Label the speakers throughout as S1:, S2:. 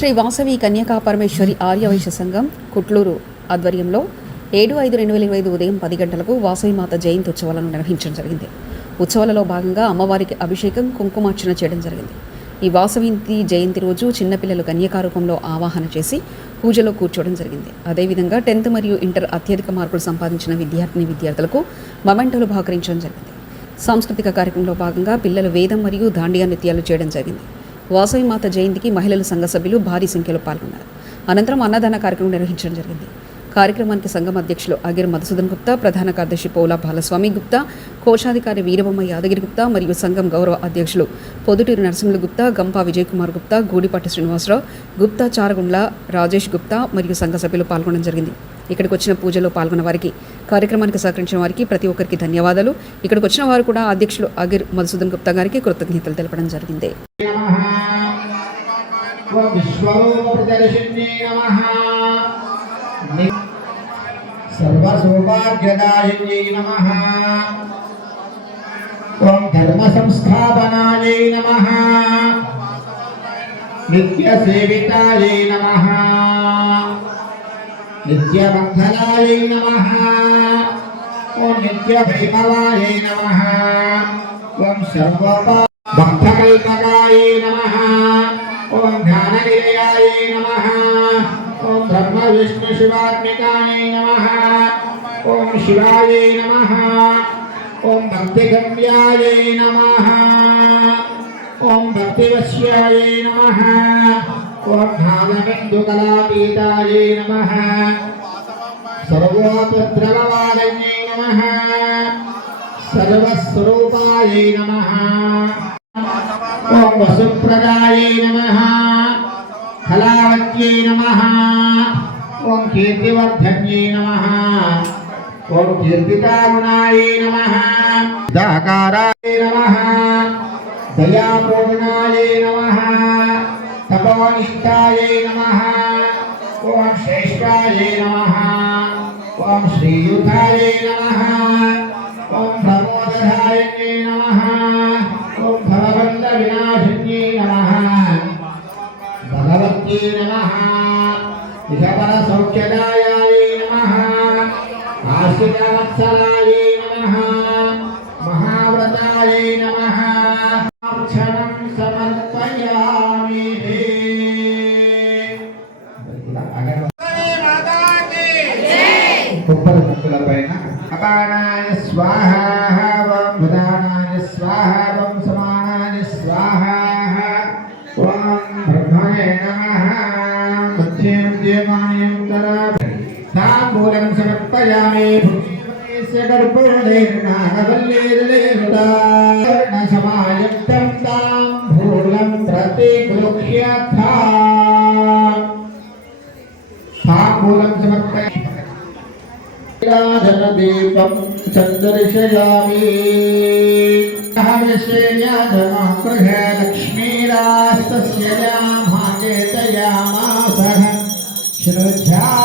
S1: శ్రీ వాసవి కన్యకా పరమేశ్వరి ఆర్యవైశ్య సంఘం కుట్లూరు ఆధ్వర్యంలో ఏడు ఐదు రెండు వేల ఇరవై ఐదు ఉదయం పది గంటలకు వాసవి మాత జయంతి ఉత్సవాలను నిర్వహించడం జరిగింది. ఉత్సవాలలో భాగంగా అమ్మవారికి అభిషేకం కుంకుమార్చన చేయడం జరిగింది. ఈ వాసవింతి జయంతి రోజు చిన్నపిల్లలు కన్యకారూపంలో ఆవాహన చేసి పూజలో కూర్చోవడం జరిగింది. అదేవిధంగా టెన్త్ మరియు ఇంటర్ అత్యధిక మార్కులు సంపాదించిన విద్యార్థిని విద్యార్థులకు మమెంటోలు బహకరించడం జరిగింది. సాంస్కృతిక కార్యక్రమంలో భాగంగా పిల్లలు వేదం మరియు దాండియా నృత్యాలు చేయడం జరిగింది. వాసవి మాత జయంతికి మహిళల సంఘ సభ్యులు భారీ సంఖ్యలో పాల్గొన్నారు. అనంతరం అన్నదాన కార్యక్రమం నిర్వహించడం జరిగింది. కార్యక్రమానికి సంఘం అధ్యక్షులు అగిర్ మధుసూదన్ గుప్తా ప్రధాన కార్యదర్శి పౌలా బాలస్వామి గుప్తా కోశాధికారి వీరబొమ్మ యాదగిరి గుప్తా మరియు సంఘం గౌరవ అధ్యక్షులు పొదుటూరు నరసింహులు గుప్తా గంపా విజయ్ కుమార్ గుప్తా గూడిపాటి శ్రీనివాసరావు గుప్తా చారగుండ్ల రాజేష్ గుప్తా మరియు సంఘ సభ్యులు పాల్గొనడం జరిగింది. ఇక్కడికి వచ్చిన పూజలో పాల్గొన్న వారికి కార్యక్రమానికి సహకరించిన వారికి ప్రతి ఒక్కరికి ధన్యవాదాలు. ఇక్కడికి వచ్చిన వారు కూడా అధ్యక్షులు అగిర్ మధుసూదన్ గుప్తా గారికి కృతజ్ఞతలు తెలపడం జరిగింది.
S2: విశ్వరూపదర్శిన్యై నమః. ని- సర్వసౌభాగ్యదాయిన్యై నమః. ఓం ధర్మ సంస్థాపనాయై నమః. నిత్యసేవితాయై నమః. నిత్యబంధనాయై నమః. ఓం నిత్యభైభవాయై నమః. ఓం సర్వోపా భక్తకల్పకాయై నమః. ఓం ధ్యాననిలయాయై నమః ఓం బ్రహ్మ విష్ణు శివాత్మికాయై నమః ఓం శివాయై నమః ఓం భక్తిగమ్యాయై నమః ఓం భక్తివశ్యాయై నమః ఓం ధ్యానబిందుకలాతీతాయై నమః సర్వోపద్రవవాదన్యై నమః సర్వస్వరూపాయై నమః ఓం వసుప్రదాయై నమః కళావత్యై నమః ఓం కీర్తివర్ధన్యై నమః ఓం కీర్తితాగుణాయై నమః దాకారాయ నమః దయాపూర్ణాయై నమః తపోనిష్టాయై నమః ఓం శ్రేష్టాయై నమః ఓం శ్రీయుతాయై నమః ఓం ప్రమోదధాయన్యై నమః ఓం భవబంధ వినాశన్యై నమః భగవత్యై నమః. ఇహపర సౌఖ్యదాయాయై నమః.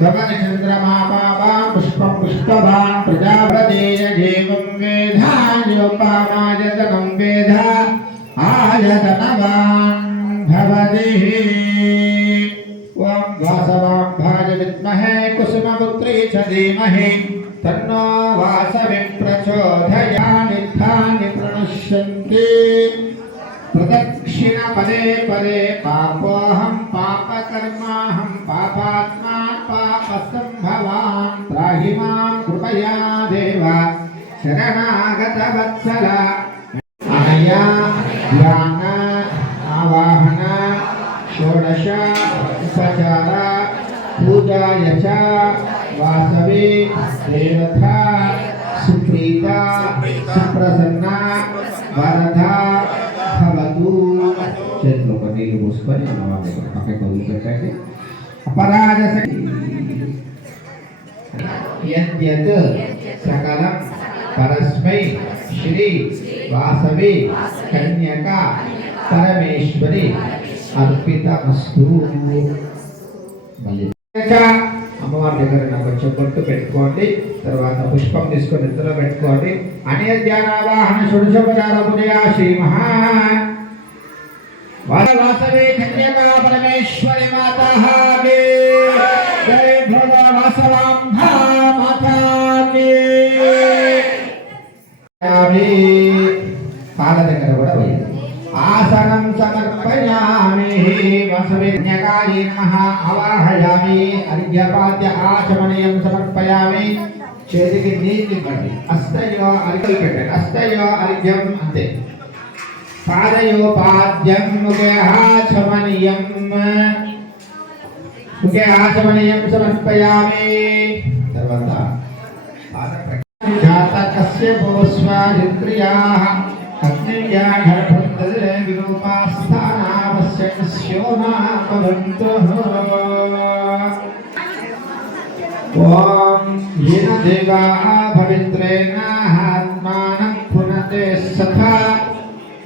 S2: गमनचन्द्रमापापां पुष्पं पुष्पवान् प्रजापतेन जीवं मेधा योपामायतनं मेधा आयतनवान् भवतिः ॐ वासवां भाज विद्महे कुसुमपुत्री च धीमहि तन्नो वासविप्रचोदयानि तानि प्रणुष्यन्ति पृथक् दक्षिण पदे पदे पापोहम पाप कर्माहम पापात्मा पाप संभवान त्राहिमाम कृपया देव शरणागत वत्सल आया ध्यान, आवाहन, षोडश, उपचार पूजा यच वासवे, देवथा, सुप्रीता, सुप्रसन्ना, वरदा, भवतु। భవతు నీళ్ళు పోసుకొని అమ్మవారి దగ్గర పక్కకి వదిలిపెట్టండి అపరాజ యద్యత్ సకలం పరస్మై శ్రీ వాసవి కన్యక పరమేశ్వరి అర్పితమస్తు. మళ్ళీ అమ్మవారి దగ్గర కొంచెం బొట్టు పెట్టుకోండి. తర్వాత పుష్పం తీసుకొని నిద్రలో పెట్టుకోండి. అనియజ్ఞానావాహన షుడుషోపచార పునయా శ్రీ మహా వాసవి కన్యకా పరమేశ్వరి మాత కి జై భోల వాసవాంబా మాతా దగ్గర కూడా పోయింది ఆసనం సమర్పయామి వాసవి కన్యకాయే నమః అవాహయామి అర్ఘ్యపాద్య ఆచమనీయం సమర్పయామి చేతికి నీళ్ళు ఇవ్వండి. అస్తయో పెట్టండి అస్తయో అంతే. पादयोपाद्यं मुखेहाचमनीयं मुखेहाचमनीयं समर्पयामि। सर्वदा। जातकस्य भोस्वादिन्द्रियाः अग्निया स्यो न भवन्तु येन देवाः पवित्रेण पुनते सखा।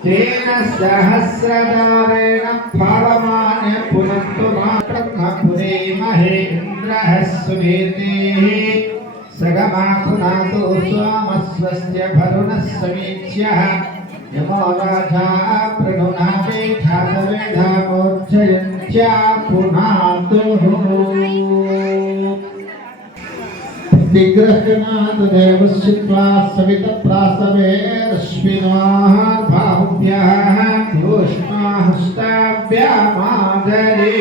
S2: तेन सहस्रदारेण भावमाने पुनन्तु मा ब्रह्म पुरेमहे इन्द्रः सुमेतेः सगमाखुनातो स्वामस्वस्य भरुणः समीक्ष्यः यमो राजा प्रगुणाते ख्यातवेधा मोर्जयन्त्या पुनातुः। निग्रहणात् देवस्यत्वा सवितप्रासवेऽश्विनाः भाव्यः योष्माहस्ताभ्यामादरे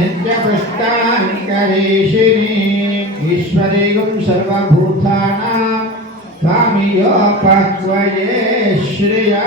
S2: यद्यपृष्टाङ्करेशिनि ईश्वरीगुं सर्वभूतानां त्वामियोपक्वये श्रिया।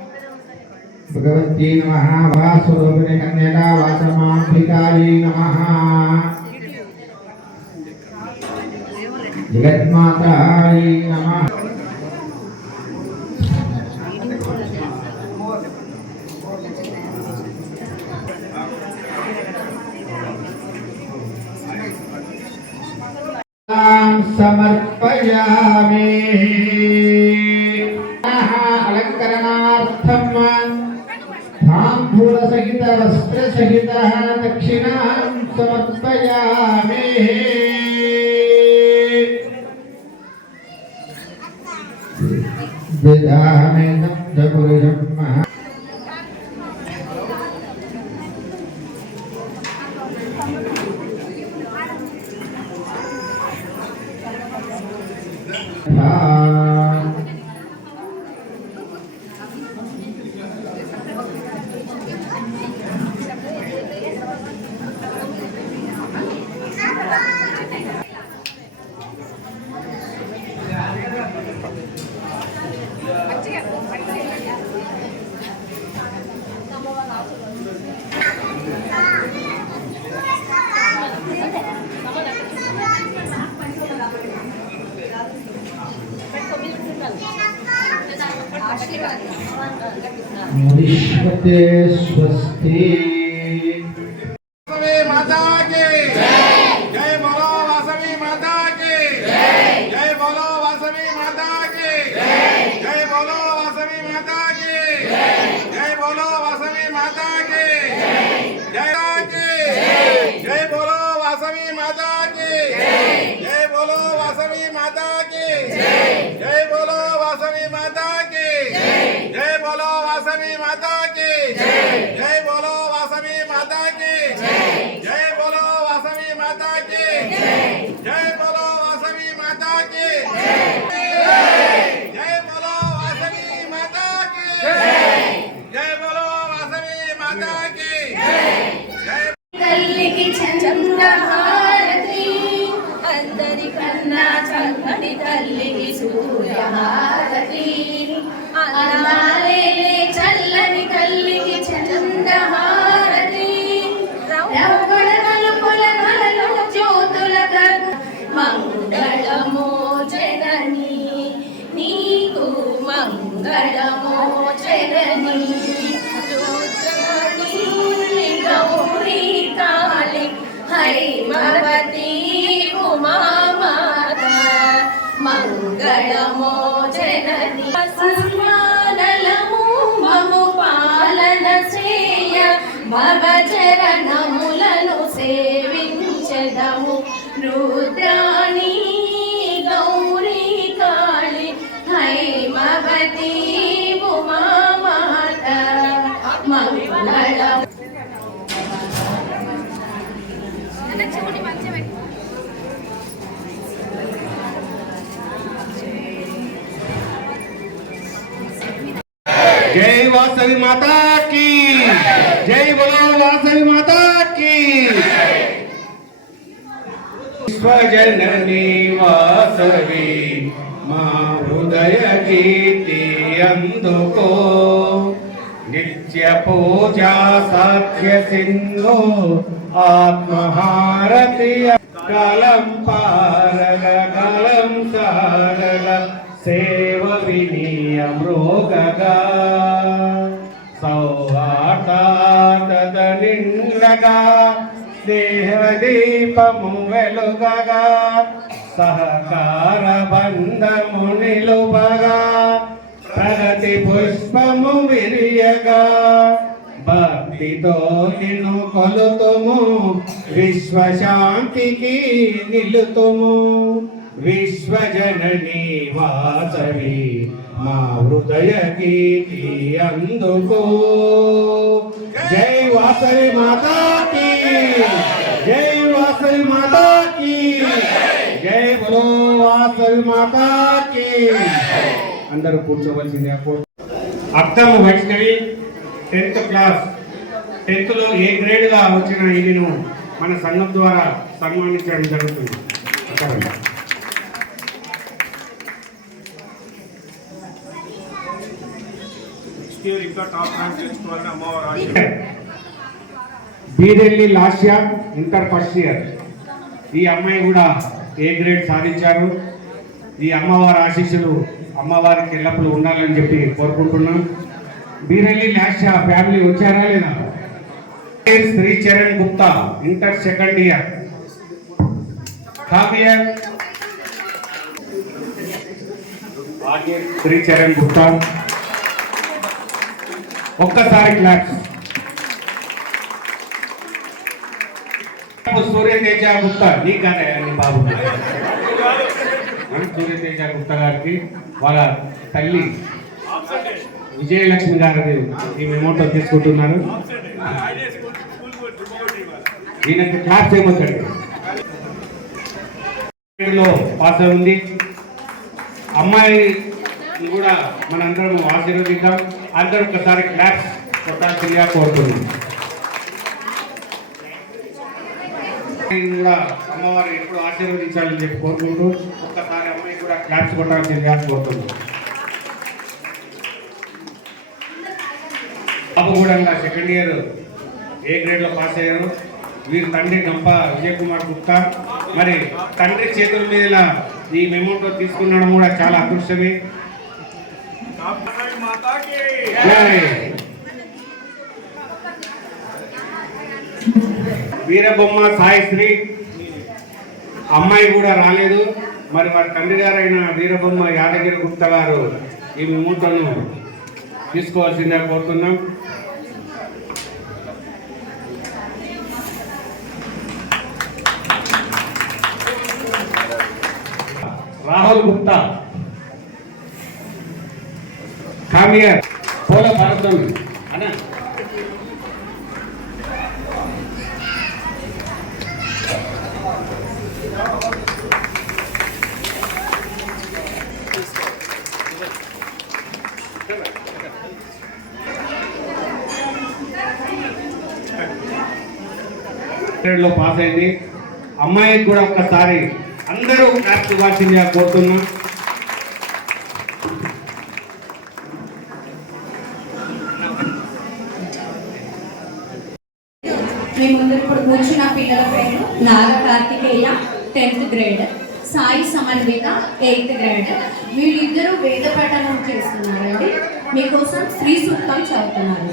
S2: भगवती नमः। वासुदेवने नम
S3: वासुदेहन्यदा वाचमाभिकारी नम। जगन्माता नम। समर्पयामि। वस्त्रसहितः दक्षिणां समर्पयामि। विधामेनं च Deixa ter suas. జై బోలో వాసవి మాతాకి జై బోలో వాసవి మాతాకి జై బోలో వాసవి మాతాకి
S4: జై బోలో వాసవి మాతాకి జై బోలో వాసవి మాతాకి భవచరణములను సేవించదము. రుద్రాణి గౌరీ కాళి హైమవతి ఉమామాత. మంగళ.
S5: జై వాసవి మాతా జై బలో వాసవి మాతాకి స్వజనని వాసవి మా హృదయ కీర్తి అందుకో. నిత్య పూజా సాధ్య సింధు ఆత్మహారతి కలం పారల కలం సారల సేవ వినీయ మృగగా. సౌహార్దాత నిండగా దేహదీపము వెలుగగా సహకార బంధము నిలువగా ప్రగతి పుష్పము విరియగా భక్తితో నిన్ను కొలుతుము విశ్వశాంతికి నిలుతుము విశ్వజననీ వాసవి మా హృదయ కీర్తి అందుకో జై వాసరి మాతాకి జై వాసరి మాతాకి జై బలో వాసరి మాతాకి. అందరూ కూర్చోవలసిందే అక్కలు వైష్ణవి టెన్త్ క్లాస్. టెన్త్లో ఏ గ్రేడ్గా వచ్చిన ఇదిను మన సంఘం ద్వారా సన్మానించడం జరుగుతుంది.
S6: ఇయర్ ఇంకా టాప్ ర్యాంక్ తెచ్చుకోవాలని అమ్మవారు ఆశ
S5: బీదెల్లి last year inter first year. ఈ అమ్మాయి కూడా ఏ గ్రేడ్ సాధించారు? ఈ అమ్మవారి ఆశీస్సులు అమ్మవారికి ఎల్లప్పుడూ ఉండాలని చెప్పి కోరుకుంటున్నాం. బీరెల్లి లాస్ట్ ఇయర్ ఫ్యామిలీ వచ్చారా లేదా? Shri Charan Gupta inter second year. Third year Shri Charan Gupta. ఒక్కసారి క్లాప్స్ సూర్య తేజ గుప్తా నీ బాబు సూర్య తేజ గుప్తా గారికి వాళ్ళ తల్లి విజయలక్ష్మి గారి ఈ మెమోటో తీసుకుంటున్నారు దీనికి క్లాస్ చేయమొచ్చండి. పాస్ ఉంది అమ్మాయి కూడా మనందరం ఆశీర్వదిద్దాం. అందరూ ఒకసారి క్లాప్స్ కొట్టాల్సిందిగా కోరుతున్నాం కూడా అమ్మవారు ఎప్పుడు ఆశీర్వదించాలని చెప్పి కోరుకుంటూ ఒక్కసారి అమ్మాయి కూడా క్లాప్స్ కొట్టాల్సిందిగా కోరుతున్నాం బాబుగూడంగా కూడా సెకండ్ ఇయర్ ఏ గ్రేడ్లో పాస్ అయ్యారు. వీరి తండ్రి గంప విజయ్ కుమార్ గుప్తా. మరి తండ్రి చేతుల మీద ఈ మెమోటో తీసుకున్నాడు కూడా చాలా అదృష్టమే. వీరబొమ్మ సాయిశ్రీ అమ్మాయి కూడా రాలేదు. మరి వారి తండ్రి గారైన వీరబొమ్మ యాదగిరి గుప్తా గారు ఈ మూతను తీసుకోవాల్సిందే కోరుతున్నాం. రాహుల్ గుప్తా కామియర్ పోల భారతం. అన్న. లో పాస్ అయింది. అమ్మాయికి కూడా ఒక్కసారి అందరూ క్లాస్ ఇవ్వాల్సిందిగా కోరుతున్నాం.
S7: Tenth grade Sai Samanvitha eighth grade. వీళ్ళిద్దరూ వేద పఠనం చేస్తున్నారండి. మీకోసం శ్రీ సూక్తం చదువుతున్నారు.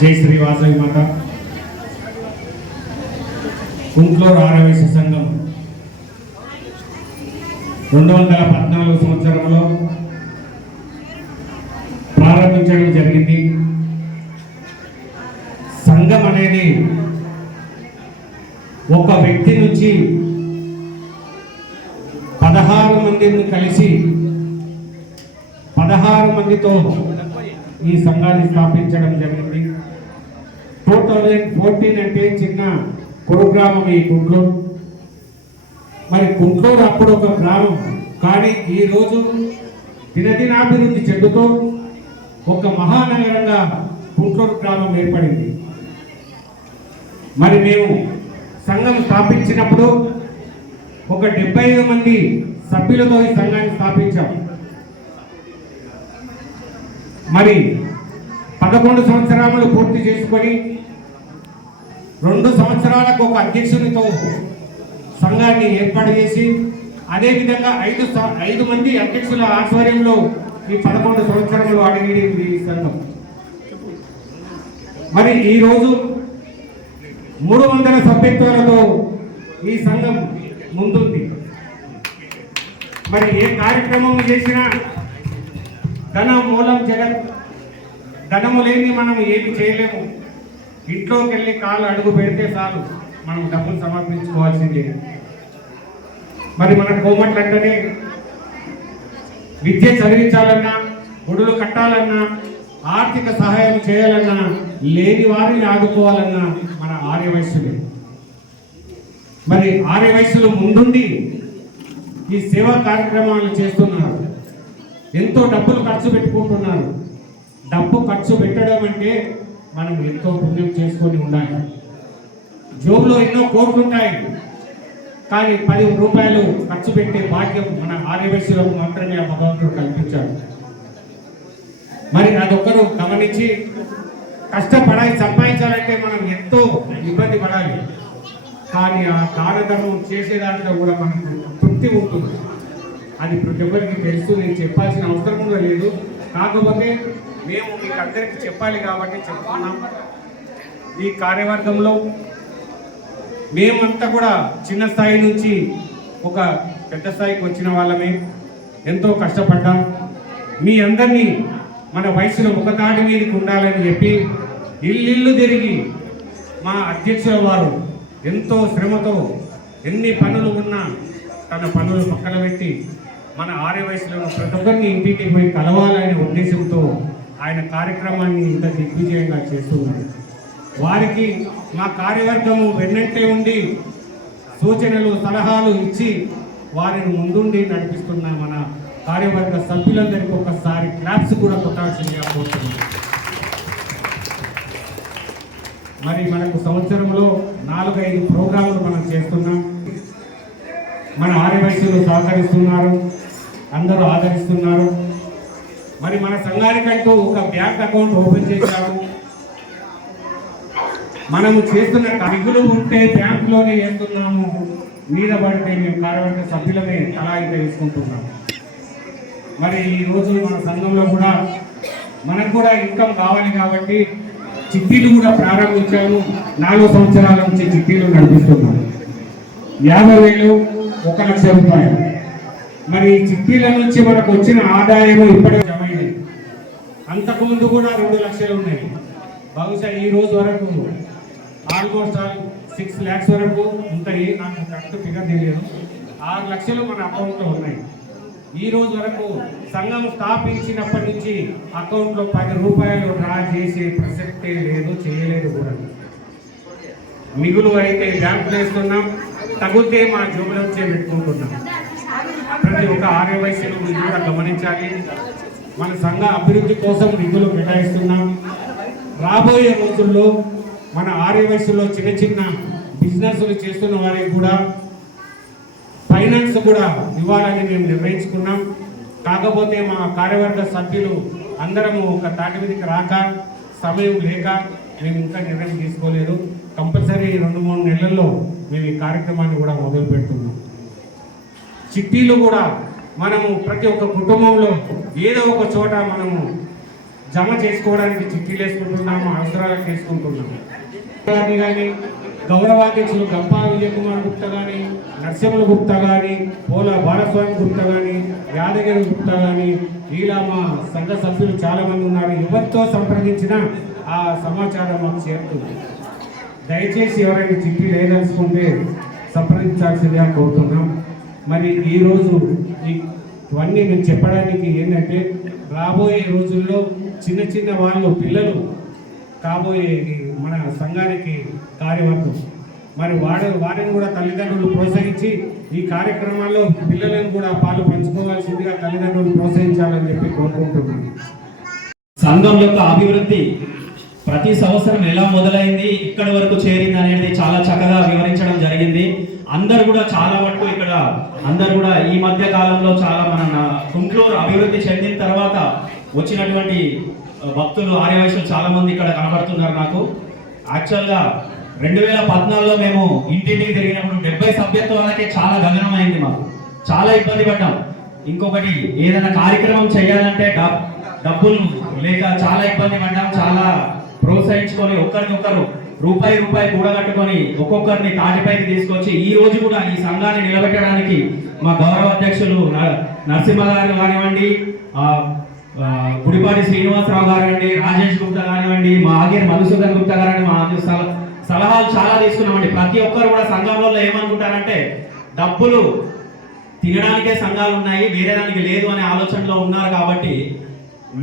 S5: జై శ్రీ వాసవి మాత కుంట్లూరు ఆరవేశ సంఘం రెండు వందల పద్నాలుగు సంవత్సరంలో ప్రారంభించడం జరిగింది. సంఘం అనేది ఒక వ్యక్తి నుంచి పదహారు మందిని కలిసి పదహారు మందితో ఈ సంఘాన్ని స్థాపించడం జరిగింది. టూ థౌజండ్ ఫోర్టీన్ అంటే చిన్న కురుగ్రామం ఈ గుంటూరు. మరి గుంటూరు అప్పుడు ఒక గ్రామం కానీ ఈ రోజు దినదినాభివృద్ధి చెందుతూ ఒక మహానగరంగా గుంటూరు గ్రామం ఏర్పడింది. మరి మేము సంఘం స్థాపించినప్పుడు ఒక డెబ్బై ఐదు మంది సభ్యులతో ఈ సంఘాన్ని స్థాపించాం. మరి పదకొండు సంవత్సరాలు పూర్తి చేసుకొని రెండు సంవత్సరాలకు ఒక అధ్యక్షునితో సంఘాన్ని ఏర్పాటు చేసి అదేవిధంగా ఐదు ఐదు మంది అధ్యక్షుల ఆధ్వర్యంలో ఈ పదకొండు సంవత్సరములు అడిగి ఈ సంఘం. మరి ఈరోజు మూడు వందల సభ్యత్వాలతో ఈ సంఘం ముందుంది. మరి ఏ కార్యక్రమం చేసినా ధన మూలం జగత్ ధనము లేని మనం ఏమి చేయలేము. ఇంట్లోకి వెళ్ళి కాలు అడుగు పెడితే చాలు మనం డబ్బులు సమర్పించుకోవాల్సిందే. మరి మన కోమట్లు అంటేనే విద్య చదివించాలన్నా గుడులు కట్టాలన్నా ఆర్థిక సహాయం చేయాలన్నా లేని వారిని ఆదుకోవాలన్నా మన ఆర్య వయస్సులే మరి ఆర్య వయస్సులు ముందుండి ఈ సేవా కార్యక్రమాలు చేస్తున్నారు. ఎంతో డబ్బులు ఖర్చు పెట్టుకుంటున్నారు. డబ్బు ఖర్చు పెట్టడం అంటే మనం ఎంతో పుణ్యం చేసుకొని ఉండాలి. జోబులో ఎన్నో కోరుకుంటాయి కానీ పది రూపాయలు ఖర్చు పెట్టే భాగ్యం మన ఆర్యవైశ్యులకు మాత్రమే ఆ భగవంతుడు కల్పించాడు. మరి అదొక్కరు గమనించి కష్టపడాలి సంపాదించాలంటే మనం ఎంతో ఇబ్బంది పడాలి. కానీ ఆ దానధర్మం చేసే దాంట్లో కూడా మనకు తృప్తి ఉంటుంది. అది ప్రతి ఒక్కరికి తెలుసు నేను చెప్పాల్సిన అవసరం కూడా లేదు. కాకపోతే మేము మీకు అందరికీ చెప్పాలి కాబట్టి చెప్తున్నాం. ఈ కార్యవర్గంలో మేమంతా కూడా చిన్న స్థాయి నుంచి ఒక పెద్ద స్థాయికి వచ్చిన వాళ్ళమే. ఎంతో కష్టపడ్డాం. మీ అందరినీ మన వయసులో ఒకదాటి మీదకి ఉండాలని చెప్పి ఇల్లు తిరిగి మా అధ్యక్షుల వారు ఎంతో శ్రమతో ఎన్ని పనులు ఉన్నా తన పనులు పక్కన పెట్టి మన ఆర్య వయసులో ప్రతి ఒక్కరిని ఇంటికి పోయి కలవాలనే ఉద్దేశంతో ఆయన కార్యక్రమాన్ని ఇంత దిగ్విజయంగా చేస్తున్నారు. వారికి మా కార్యవర్గము వెన్నంటే ఉండి సూచనలు సలహాలు ఇచ్చి వారిని ముందుండి నడిపిస్తున్న మన కార్యవర్గ సభ్యులందరికీ ఒకసారి క్లాప్స్ కూడా కొట్టాల్సిందిగా కోరుతున్నాను. మరి మనకు సంవత్సరంలో నాలుగు ఐదు ప్రోగ్రాములు మనం చేస్తున్నాం. మన ఆర్యవైశ్యులు సహకరిస్తున్నారు. అందరూ ఆదరిస్తున్నారు. మరి మన సంఘానికంటూ ఒక బ్యాంక్ అకౌంట్ ఓపెన్ చేశాము మనము చేస్తున్న మిగులు ఉంటే బ్యాంకులోనే వేస్తున్నాము. మీద పడితే మేము కార్యవర్గ సభ్యులమే అలాగే వేసుకుంటున్నాము మరి ఈ రోజు మన సంఘంలో కూడా మనకు కూడా ఇన్కమ్ కావాలి కాబట్టి చిట్టీలు కూడా ప్రారంభించాము. నాలుగు సంవత్సరాల నుంచి చిట్టీలు నడిపిస్తున్నాము యాభై వేలు ఒక లక్ష రూపాయలు. మరి ఈ చిట్టీల నుంచి మనకు వచ్చిన ఆదాయము ఇప్పటికే అంతకుముందు కూడా రెండు లక్షలు ఉన్నాయి. బహుశా ఈ రోజు వరకు ఆల్మోస్ట్ ఆల్ సిక్స్ ల్యాక్స్ వరకు ఉంటాయి. నాకు కరెక్ట్ ఫిగర్ తెలియదు. ఆరు లక్షలు మన అకౌంట్లో ఉన్నాయి. ఈ రోజు వరకు సంఘం స్థాపించినప్పటి నుంచి అకౌంట్లో పది రూపాయలు డ్రా చేసే ప్రసక్తే లేదు చేయలేదు కూడా. మిగులు అయితే బ్యాంకులు వేస్తున్నాం. తగ్గితే మా జోబులో వచ్చే పెట్టుకుంటున్నాం. ప్రతి ఒక్క ఆర్యవైశ్యులు ఇది కూడా గమనించాలి. మన సంఘ అభివృద్ధి కోసం నిధులు కేటాయిస్తున్నాం. రాబోయే రోజుల్లో మన ఆర్యవైశ్యుల్లో చిన్న చిన్న బిజినెస్లు చేస్తున్న వారికి కూడా ఫైనాన్స్ కూడా ఇవ్వాలని మేము నిర్ణయించుకున్నాం. కాకపోతే మా కార్యవర్గ సభ్యులు అందరము ఒక తాటి మీదకి రాక సమయం లేక మేము ఇంకా నిర్ణయం తీసుకోలేదు. కంపల్సరీ రెండు మూడు నెలల్లో మేము ఈ కార్యక్రమాన్ని కూడా మొదలు పెడుతున్నాం చిట్టీలు కూడా మనము ప్రతి ఒక్క కుటుంబంలో ఏదో ఒక చోట మనము జమ చేసుకోవడానికి చిట్టీలు వేసుకుంటున్నాము అవసరాలకు వేసుకుంటున్నాము. కానీ కానీ గౌరవాధ్యక్షులు గంపా విజయకుమార్ గుప్తా కానీ నరసింహుల గుప్తా కానీ పోల బాలస్వామి గుప్తా కానీ యాదగిరి గుప్తా కానీ ఇలా మా సంఘ సభ్యులు చాలా మంది ఉన్నారు. ఎవరితో సంప్రదించిన ఆ సమాచారం మాకు చేరుతుంది. దయచేసి ఎవరైనా చిట్టి లేదలుచుకుంటే సంప్రదించాల్సిందిగా కోరుతున్నాం. మరి ఈరోజు ఇవన్నీ నేను చెప్పడానికి ఏంటంటే రాబోయే రోజుల్లో చిన్న చిన్న వాళ్ళు పిల్లలు కాబోయే మన సంఘానికి కార్యవర్గం. మరి వాడ వారిని కూడా తల్లిదండ్రులు ప్రోత్సహించి ఈ కార్యక్రమాల్లో పిల్లలను కూడా పాలు పంచుకోవాల్సిందిగా తల్లిదండ్రులు ప్రోత్సహించాలని చెప్పి కోరుకుంటున్నాను.
S8: సంఘం యొక్క అభివృద్ధి ప్రతి సంవత్సరం ఎలా మొదలైంది ఇక్కడ వరకు చేరింది అనేది చాలా చక్కగా వివరించడం జరిగింది. అందరు కూడా చాలా వరకు ఇక్కడ అందరు కూడా ఈ మధ్య కాలంలో చాలా మన గుంటూరు అభివృద్ధి చెందిన తర్వాత వచ్చినటువంటి భక్తులు ఆర్యవయసులు చాలా మంది ఇక్కడ కనబడుతున్నారు నాకు. యాక్చువల్గా రెండు వేల పద్నాలుగులో మేము ఇంటింటికి తిరిగినప్పుడు డెబ్బై సభ్యత్వాలకే చాలా గగనమైంది మాకు. చాలా ఇబ్బంది పడ్డాం. ఇంకొకటి ఏదైనా కార్యక్రమం చేయాలంటే డబ్ డబ్బులు లేక చాలా ఇబ్బంది పడ్డాం. చాలా ప్రోత్సహించుకొని ఒకరినొకరు రూపాయి రూపాయి కూడగట్టుకొని ఒక్కొక్కరిని తాటిపైకి తీసుకొచ్చి ఈ రోజు కూడా ఈ సంఘాన్ని నిలబెట్టడానికి మా గౌరవ అధ్యక్షులు న- నరసింహ గారు కానివ్వండి గుడిపాటి శ్రీనివాసరావు గారండి రాజేష్ గుప్తా కానివ్వండి మా ఆగిరి మధుసూదన్ గుప్తా గారండి మా సల- సలహాలు చాలా తీసుకున్నామండి. ప్రతి ఒక్కరు కూడా సంఘంలో ఏమనుకుంటారంటే డబ్బులు తినడానికే సంఘాలు ఉన్నాయి వేరే దానికి లేదు అనే ఆలోచనలో ఉన్నారు కాబట్టి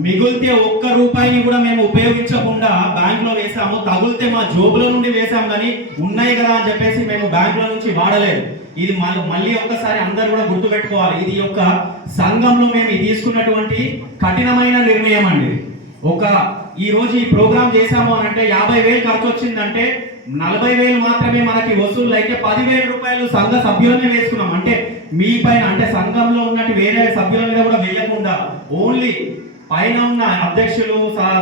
S8: మిగిలితే ఒక్క రూపాయిని కూడా మేము ఉపయోగించకుండా బ్యాంక్లో వేసాము తగులితే మా జోబుల నుండి వేసాం కానీ ఉన్నాయి కదా అని చెప్పేసి మేము బ్యాంక్లో నుంచి వాడలేదు. ఇది మళ్ళీ మళ్ళీ ఒక్కసారి అందరు కూడా గుర్తుపెట్టుకోవాలి. ఇది యొక్క సంఘంలో మేము తీసుకున్నటువంటి కఠినమైన నిర్ణయం అండి. ఒక ఈ రోజు ఈ ప్రోగ్రామ్ చేశాము అని అంటే యాభై వేలు ఖర్చు వచ్చిందంటే నలభై వేలు మాత్రమే మనకి వసూలు అయితే పదివేల రూపాయలు సంఘ సభ్యులనే వేసుకున్నాం. అంటే మీ పైన అంటే సంఘంలో ఉన్నట్టు వేరే సభ్యుల మీద కూడా వెళ్ళకుండా ఓన్లీ పైన ఉన్న అధ్యక్షులు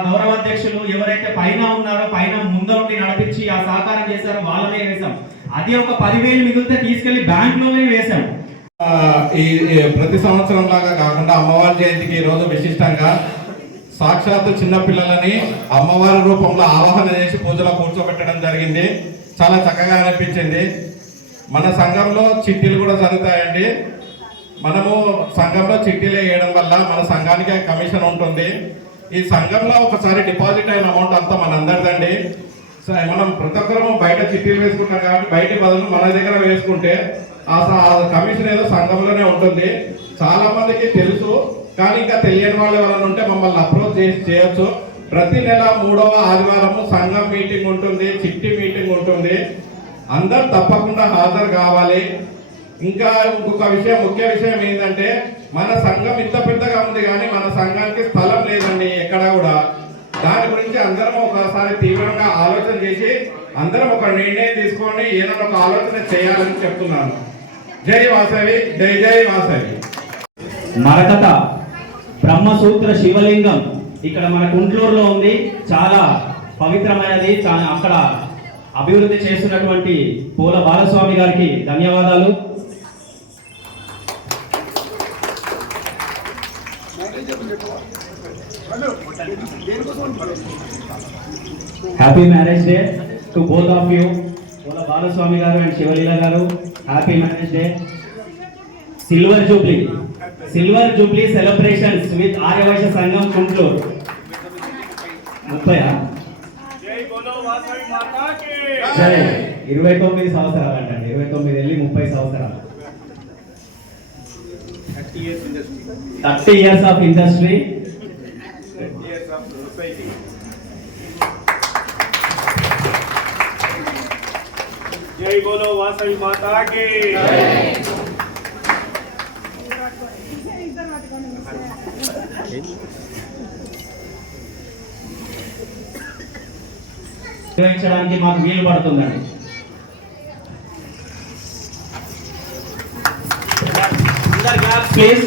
S8: గౌరవ అధ్యక్షులు ఎవరైతే పైన ఉన్నారో పైన ముందరుండి నడిపించి ఆ సహకారం చేశారో వాళ్ళనే వేశాం. అది ఒక పదివేలు మిగిలితే తీసుకెళ్ళి బ్యాంక్లోనే వేశాం
S3: ఈ ప్రతి సంవత్సరం లాగా కాకుండా అమ్మవారి జయంతికి ఈ రోజు విశిష్టంగా సాక్షాత్తు చిన్నపిల్లలని అమ్మవారి రూపంలో ఆవాహన చేసి పూజలో కూర్చోబెట్టడం జరిగింది. చాలా చక్కగా అనిపించింది. మన సంఘంలో చిట్టీలు కూడా జరుగుతాయండి. మనము సంఘంలో చిట్టీలు వేయడం వల్ల మన సంఘానికి కమిషన్ ఉంటుంది. ఈ సంఘంలో ఒకసారి డిపాజిట్ అయిన అమౌంట్ అంతా మనందరిదండి. సో మనం ప్రతి ఒక్కరూ బయట చిట్టీలు వేసుకుంటాం కాబట్టి బయట బదులు మన దగ్గర వేసుకుంటే ఆ స- ఆ కమిషన్ ఏదో సంఘంలోనే ఉంటుంది. చాలా మందికి తెలుసు కానీ ఇంకా తెలియని వాళ్ళు ఎవరైనా ఉంటే మమ్మల్ని అప్రోచ్ చేసి చేయొచ్చు. ప్రతి నెల మూడవ ఆదివారము సంఘం మీటింగ్ ఉంటుంది చిట్టి మీటింగ్ ఉంటుంది. అందరు తప్పకుండా హాజరు కావాలి. ఇంకా ఇంకొక విషయం ముఖ్య విషయం ఏంటంటే మన సంఘం ఇంత పెద్దగా ఉంది కానీ మన సంఘానికి స్థలం లేదండి ఎక్కడ కూడా. దాని గురించి అందరం ఒకసారి తీవ్రంగా ఆలోచన చేసి అందరం ఒక నిర్ణయం తీసుకొని ఏదైనా ఒక ఆలోచన చేయాలని చెప్తున్నాను. జై వాసవి జై జై వాసవి.
S8: మరకత బ్రహ్మసూత్ర శివలింగం ఇక్కడ మన గుంట్లూరులో ఉంది. చాలా పవిత్రమైనది చాలా అక్కడ అభివృద్ధి చేస్తున్నటువంటి పూల బాలస్వామి గారికి ధన్యవాదాలు. Happy marriage day to both of you Pola Balaswamy గారు అండ్ శివలీల గారు happy marriage day silver jubilee silver jubilee celebrations with Aryavysya Sangham Kuntloor ముప్పై సరే ఇరవై తొమ్మిది సంవత్సరాలు అంటండి. ఇరవై తొమ్మిది వెళ్ళి ముప్పై సంవత్సరాలు.
S6: Thirty years
S8: of industry
S6: thirty years of society జై బోలో వాసవి మాతాకి
S8: నిర్వహించడానికి మాకు వీలు పడుతుందండి please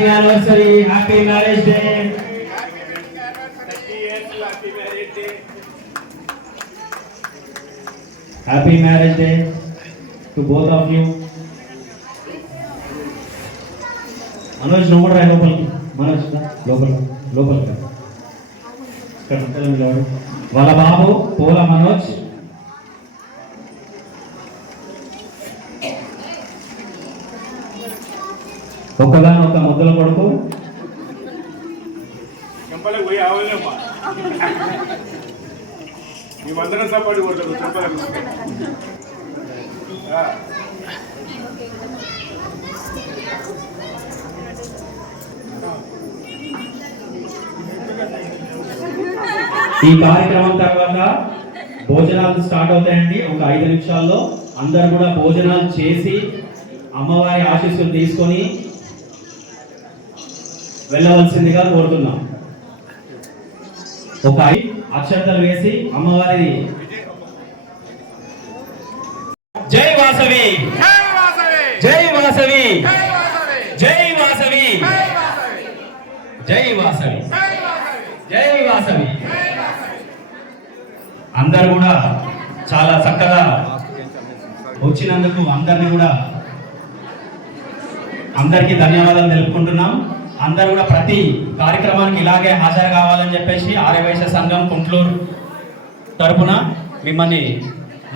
S8: anniversary happy marriage day.
S6: Happy marriage day
S8: to both of you. Manoj నువ్వు కూడా లోపలికి. మనోజ్ లోపల లోపలికి ఇక్కడ వాళ్ళ బాబు పూల మనోజ్. ఒక్కగాను ఒక ముద్దల కొడుకు. ఈ కార్యక్రమం తర్వాత భోజనాలు స్టార్ట్ అవుతాయండి. ఒక ఐదు నిమిషాల్లో అందరు కూడా భోజనాలు చేసి అమ్మవారి ఆశీస్సులు తీసుకొని వెళ్ళవలసిందిగా కోరుతున్నాం. ఒక అక్షతలు వేసి అమ్మవారి జై వాసవి.
S3: జై వాసవి.
S8: జై వాసవి.
S3: జై వాసవి.
S8: జై వాసవి. అందరు కూడా చాలా చక్కగా వచ్చినందుకు అందరిని కూడా అందరికీ ధన్యవాదాలు తెలుపుకుంటున్నాం. అందరూ కూడా ప్రతి కార్యక్రమానికి ఇలాగే హాజరు కావాలని చెప్పేసి ఆర్యవైశ్య సంఘం కుంట్లూరు తరపున మిమ్మల్ని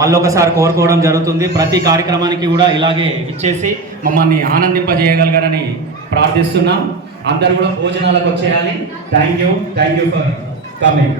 S8: మళ్ళొకసారి కోరుకోవడం జరుగుతుంది. ప్రతి కార్యక్రమానికి కూడా ఇలాగే ఇచ్చేసి మమ్మల్ని ఆనందింపజేయగలగరని ప్రార్థిస్తున్నాం. అందరూ కూడా భోజనాలకు వచ్చేయాలి. Thank you thank you for coming